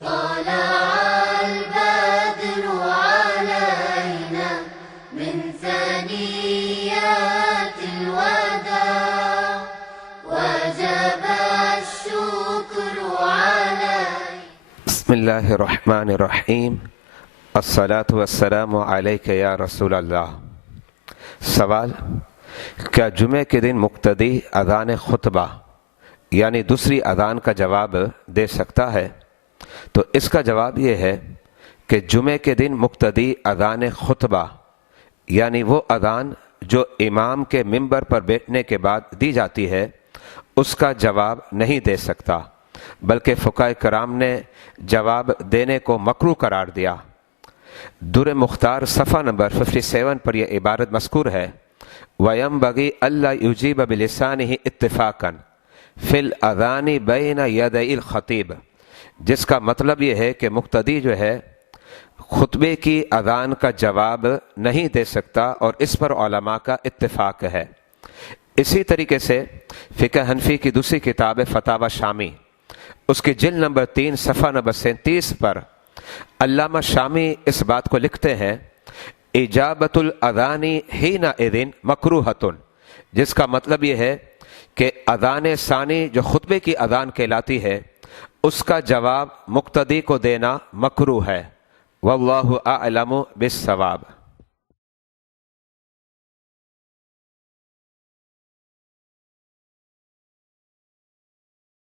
طلع البدر علينا من ثنيات الوداع وجب الشكر علينا. بسم الله الرحمن الرحیم الصلاۃ والسلام علیک یا رسول اللہ۔ سوال: کیا جمعے کے دن مقتدی اذان خطبہ یعنی دوسری اذان کا جواب دے سکتا ہے؟ تو اس کا جواب یہ ہے کہ جمعے کے دن مقتدی اذان خطبہ یعنی وہ اذان جو امام کے منبر پر بیٹھنے کے بعد دی جاتی ہے اس کا جواب نہیں دے سکتا، بلکہ فقہاء کرام نے جواب دینے کو مکروہ قرار دیا۔ در مختار صفحہ نمبر 57 پر یہ عبارت مذکور ہے: وَيَنبَغِي أَلَّا يُجِيبَ بِلِسَانِهِ اتِّفَاقًا فِي الْأَذَانِ بَيْنَ يَدَيِ الْخَطِيبِ، جس کا مطلب یہ ہے کہ مقتدی جو ہے خطبے کی اذان کا جواب نہیں دے سکتا، اور اس پر علماء کا اتفاق ہے۔ اسی طریقے سے فقہ حنفی کی دوسری کتاب فتاوی شامی، اس کی جلد نمبر 3 صفحہ نمبر 37 پر علامہ شامی اس بات کو لکھتے ہیں: اجابت الاذان حینئذ مکروہۃ، جس کا مطلب یہ ہے کہ اذان ثانی جو خطبے کی اذان کہلاتی ہے اس کا جواب مقتدی کو دینا مکروہ ہے۔ واللہ اعلم بالصواب۔